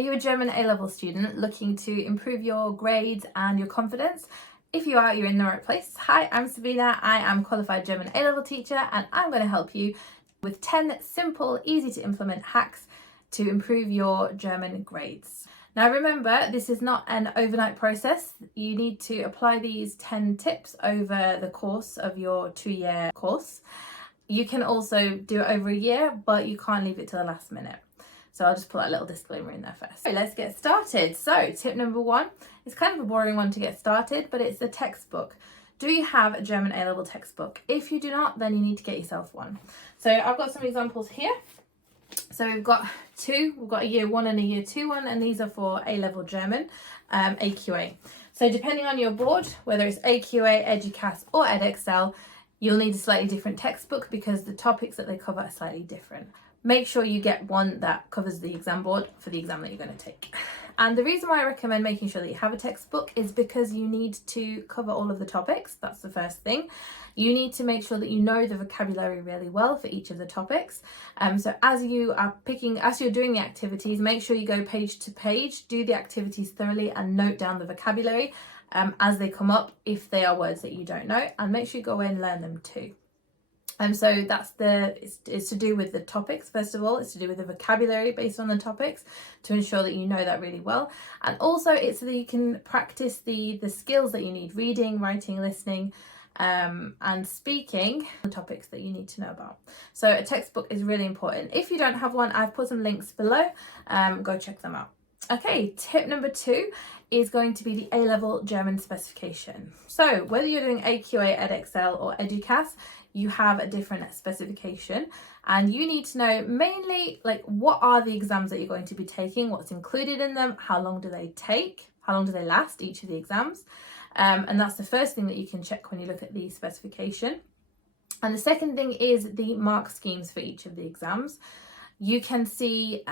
Are you a German A-level student looking to improve your grades and your confidence? If you are, you're in the right place. Hi, I'm Sabina. I am a qualified German A-level teacher, and I'm going to help you with 10 simple, easy to implement hacks to improve your German grades. Now remember, this is not an overnight process. You need to apply these 10 tips over the course of your 2-year course. You can also do it over a year, but you can't leave it to the last minute. So I'll just put that little disclaimer in there first. So let's get started. So tip number 1 is kind of a boring one to get started, but it's the textbook. Do you have a German A-level textbook? If you do not, then you need to get yourself one. So I've got some examples here. So we've got two. We've got a year 1 and a year 2 one, and these are for A-level German, AQA. So depending on your board, whether it's AQA, EDUCAS or EdExcel, you'll need a slightly different textbook because the topics that they cover are slightly different. Make sure you get one that covers the exam board for the exam that you're going to take. And the reason why I recommend making sure that you have a textbook is because you need to cover all of the topics. That's the first thing. You need to make sure that you know the vocabulary really well for each of the topics. So as you're doing the activities, make sure you go page to page, do the activities thoroughly and note down the vocabulary as they come up if they are words that you don't know, and make sure you go away and learn them too. So it's to do with the topics. First of all, it's to do with the vocabulary based on the topics to ensure that you know that really well. And also it's so that you can practice the skills that you need: reading, writing, listening, and speaking, the topics that you need to know about. So a textbook is really important. If you don't have one, I've put some links below. Go check them out. Okay, tip number 2 is going to be the A-level German specification. So whether you're doing AQA, EdExcel or EDUCAS, you have a different specification, and you need to know mainly like what are the exams that you're going to be taking, what's included in them, how long do they take, how long do they last, each of the exams. And that's the first thing that you can check when you look at the specification. And the second thing is the mark schemes for each of the exams. You can see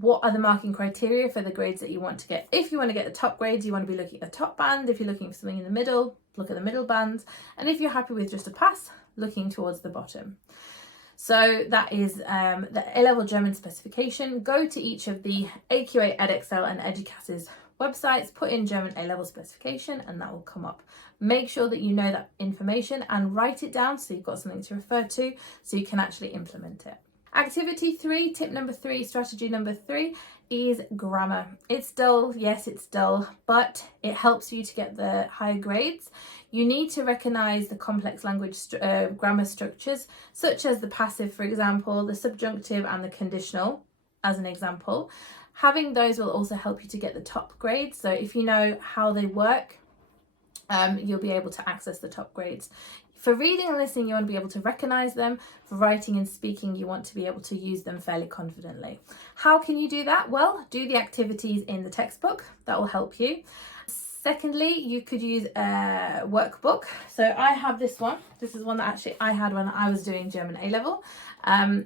what are the marking criteria for the grades that you want to get. If you want to get the top grades, you want to be looking at the top band. If you're looking for something in the middle, look at the middle bands. And if you're happy with just a pass, looking towards the bottom. So that is the A-level German specification. Go to each of the AQA, EdExcel and EDUCAS's websites, put in German A-level specification, and that will come up. Make sure that you know that information and write it down so you've got something to refer to so you can actually implement it. Activity 3, tip number 3, strategy number 3 is grammar. It's dull, yes, it's dull, but it helps you to get the higher grades. You need to recognize the complex language grammar structures, such as the passive, for example, the subjunctive and the conditional, as an example. Having those will also help you to get the top grades. So if you know how they work, you'll be able to access the top grades. For reading and listening, you want to be able to recognize them. For writing and speaking, you want to be able to use them fairly confidently. How can you do that? Well, do the activities in the textbook. That will help you. Secondly, you could use a workbook. So I have this one. This is one that actually I had when I was doing German A-level.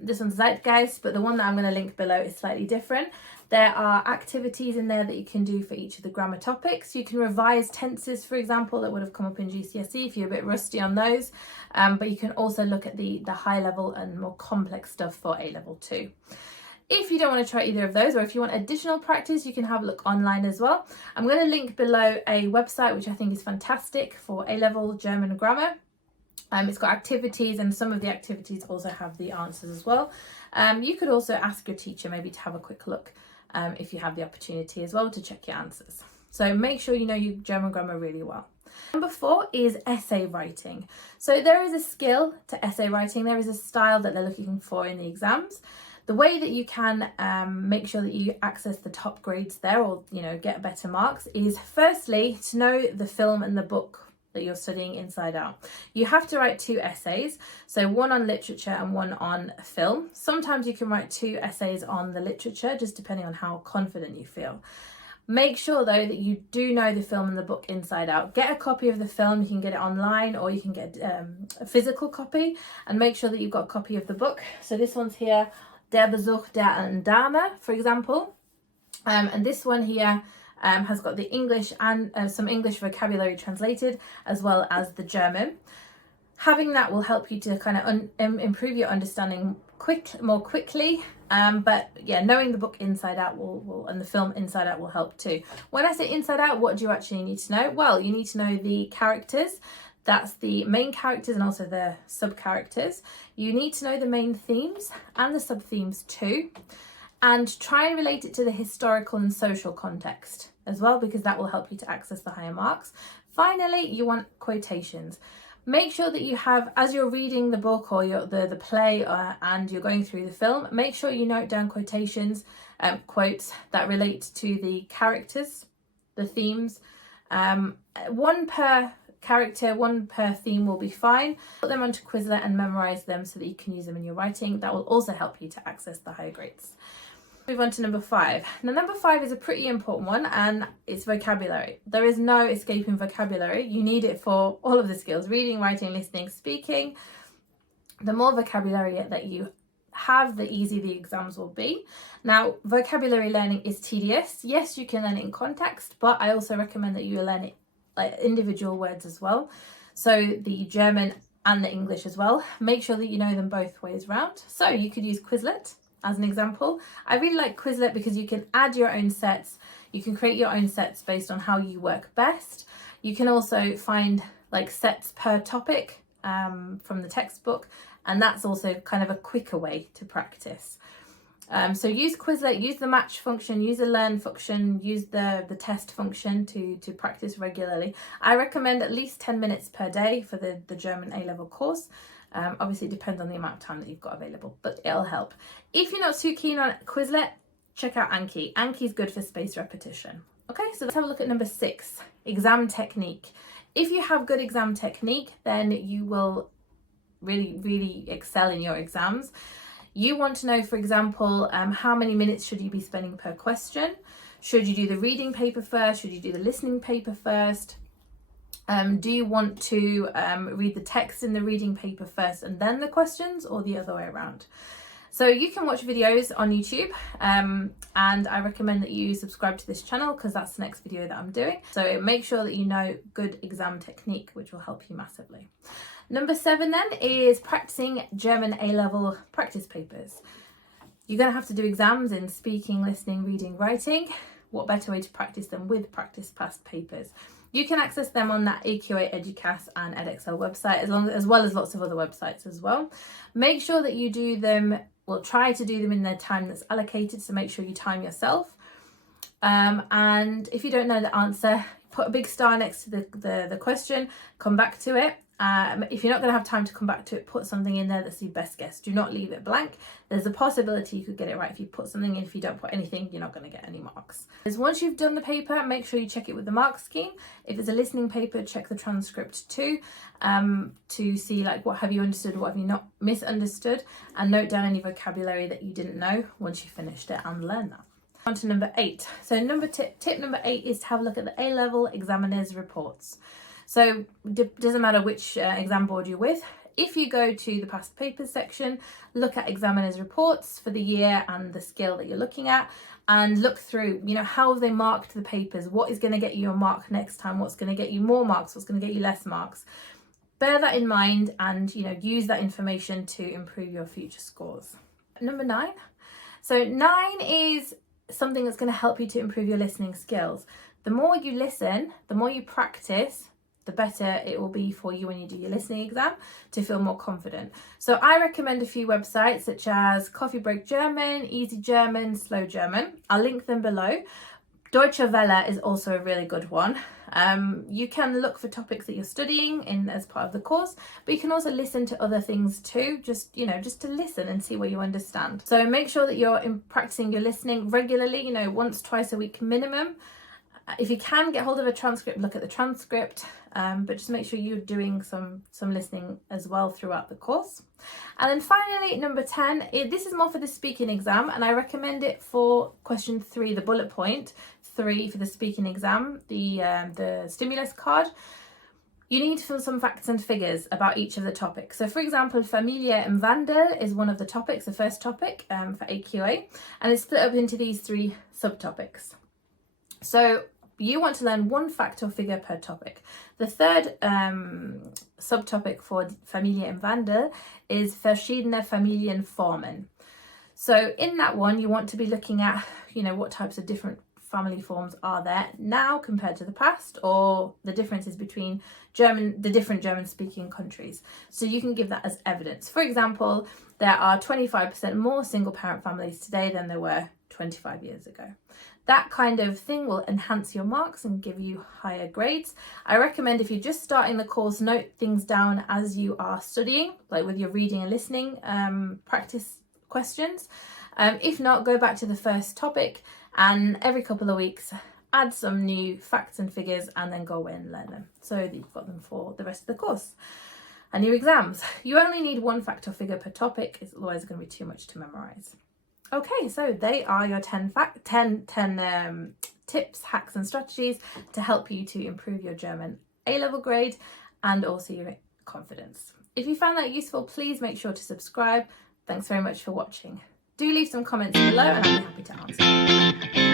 This one's Zeitgeist, but the one that I'm going to link below is slightly different. There are activities in there that you can do for each of the grammar topics. You can revise tenses, for example, that would have come up in GCSE if you're a bit rusty on those. But you can also look at the high level and more complex stuff for A-level too. If you don't want to try either of those, or if you want additional practice, you can have a look online as well. I'm going to link below a website which I think is fantastic for A-level German grammar. It's got activities, and some of the activities also have the answers as well. You could also ask your teacher maybe to have a quick look if you have the opportunity as well to check your answers. So make sure you know your German grammar really well. Number 4 is essay writing. So there is a skill to essay writing. There is a style that they're looking for in the exams. The way that you can make sure that you access the top grades there, or get better marks, is firstly to know the film and the book that you're studying inside out. You have to write 2 essays, so one on literature and one on film. Sometimes you can write 2 essays on the literature, just depending on how confident you feel. Make sure though that you do know the film and the book inside out. Get a copy of the film. You can get it online, or you can get a physical copy, and make sure that you've got a copy of the book. So this one's here, Der Besuch der Dame, for example, and this one here has got the English and some English vocabulary translated, as well as the German. Having that will help you to kind of improve your understanding more quickly. But yeah, knowing the book inside out will and the film inside out will help too. When I say inside out, what do you actually need to know? Well, you need to know the characters. That's the main characters and also the sub characters. You need to know the main themes and the sub themes too. And try and relate it to the historical and social context as well, because that will help you to access the higher marks. Finally, you want quotations. Make sure that you have, as you're reading the book or the play and you're going through the film, make sure you note down quotations, quotes that relate to the characters, the themes. One per character, one per theme will be fine. Put them onto Quizlet and memorize them so that you can use them in your writing. That will also help you to access the higher grades. Move on to number 5. Now number 5 is a pretty important one, and it's vocabulary. There is no escaping vocabulary. You need it for all of the skills: reading, writing, listening, speaking. The more vocabulary that you have, the easier the exams will be. Now, vocabulary learning is tedious. Yes, you can learn it in context, but I also recommend that you learn it like individual words as well. So the German and the English as well. Make sure that you know them both ways round. So you could use Quizlet as an example. I really like Quizlet because you can add your own sets. You can create your own sets based on how you work best. You can also find like sets per topic from the textbook, and that's also kind of a quicker way to practice. So use Quizlet, use the match function, use the learn function, use the test function to practice regularly. I recommend at least 10 minutes per day for the German A-level course. Obviously it depends on the amount of time that you've got available, but it'll help. If you're not too keen on Quizlet, check out Anki. Anki's good for spaced repetition. Okay, so let's have a look at number 6, exam technique. If you have good exam technique, then you will really excel in your exams. You want to know, for example, how many minutes should you be spending per question? Should you do the reading paper first? Should you do the listening paper first? Do you want to read the text in the reading paper first and then the questions, or the other way around? So you can watch videos on YouTube, and I recommend that you subscribe to this channel because that's the next video that I'm doing. So make sure that you know good exam technique, which will help you massively. Number 7 then is practicing German A-level practice papers. You're going to have to do exams in speaking, listening, reading, writing. What better way to practice them with practice past papers? You can access them on that AQA, Educast and Edexcel website, as well as lots of other websites as well. Make sure that you do them, well, try to do them in the time that's allocated, so make sure you time yourself. And if you don't know the answer, put a big star next to the question, come back to it. If you're not going to have time to come back to it, put something in there that's your best guess. Do not leave it blank. There's a possibility you could get it right if you put something in. If you don't put anything, you're not going to get any marks. Once you've done the paper, make sure you check it with the mark scheme. If it's a listening paper, check the transcript too, to see like what have you understood, what have you not misunderstood, and note down any vocabulary that you didn't know once you finished it and learn that. On to number 8. So tip number 8 is to have a look at the A-level examiners reports. So it doesn't matter which exam board you're with. If you go to the past papers section, look at examiners reports for the year and the skill that you're looking at, and look through, how have they marked the papers? What is going to get you a mark next time? What's going to get you more marks? What's going to get you less marks? Bear that in mind and, use that information to improve your future scores. Number 9. So 9 is something that's going to help you to improve your listening skills. The more you listen, the more you practice, the better it will be for you when you do your listening exam to feel more confident. So I recommend a few websites such as Coffee Break German, Easy German, Slow German. I'll link them below. Deutsche Welle is also a really good one. You can look for topics that you're studying as part of the course, but you can also listen to other things too, just to listen and see what you understand. So make sure that you're practicing your listening regularly, once, twice a week minimum. If you can get hold of a transcript, look at the transcript, but just make sure you're doing some listening as well throughout the course. And then finally, number 10, this is more for the speaking exam, and I recommend it for question 3, the bullet point 3 for the speaking exam, the stimulus card. You need to fill some facts and figures about each of the topics. So for example, Familie im Wandel is one of the topics, the first topic for AQA, and it's split up into these 3 subtopics. So You want to learn one fact or figure per topic. The third subtopic for Familie im Wandel is verschiedene Familienformen. So in that one, you want to be looking at, what types of different family forms are there now compared to the past, or the differences between the different German-speaking countries. So you can give that as evidence. For example, there are 25% more single-parent families today than there were 25 years ago. That kind of thing will enhance your marks and give you higher grades. I recommend, if you're just starting the course, note things down as you are studying, like with your reading and listening practice questions. If not, go back to the first topic and every couple of weeks add some new facts and figures and then go away and learn them so that you've got them for the rest of the course and your exams. You only need one fact or figure per topic, it's otherwise going to be too much to memorize. Okay, so they are your 10 tips, hacks and strategies to help you to improve your German A-level grade and also your confidence. If you found that useful, please make sure to subscribe. Thanks very much for watching. Do leave some comments below and I'll be happy to answer.